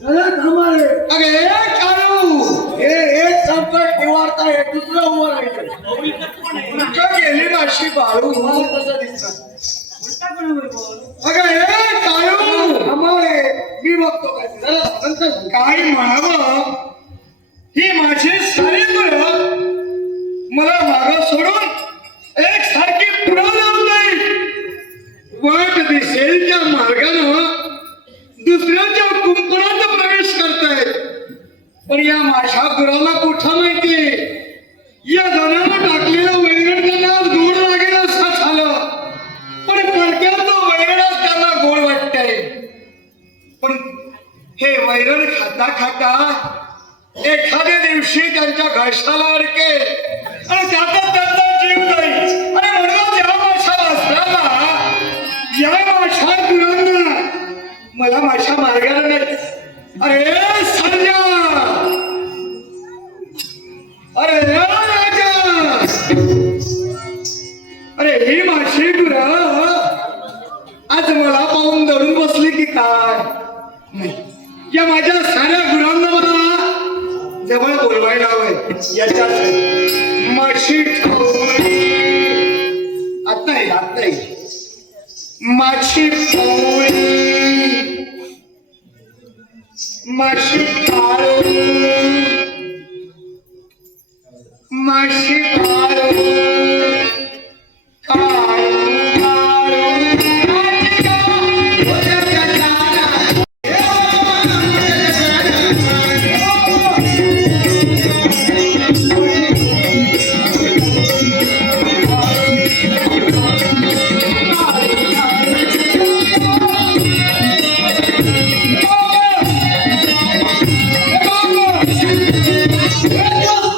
अरे काळू हे एक संकट निवारता हे दुसरं उभं राहायचं कुठं गेली माशी बाळू मला कसं दिसतं अगं हे काळू आम्हाला मी बघतो काय ते. जरा नंतर काय म्हणावं ही माझी सारी मुलं मला मागं सोडून एक सारखी पुढं जाऊ नाही वाट दिसेल त्या मार्गानं दुसऱ्याच्या कुंपणात प्रवेश करतायत पण या माझ्या गुराला कुठं माहिती या जनानं टाकलेलं वैरण त्यांना आज गोड लागेल असं झालं पण परक्याचं वैरणच त्यांना गोड वाटतंय पण हे वैरण खाता खाता एखाद्या दिवशी त्यांच्या घशाला अडकेल आणि त्यातच त्यांचा जीव जाईल आणि म्हणून या माझ्या वासराला या माझ्या गुरांना मला माझ्या मार्गाला नाही अरे संजय अरे राजा अरे ही माझी गुर आज मला पाहून धरून बसली की काय नाही या माझ्या साऱ्या गुरांना मला जवळ बोलवायला हवंय याच्यात माझी आता येईल माझी माझी काळू माझी काळू Let's go!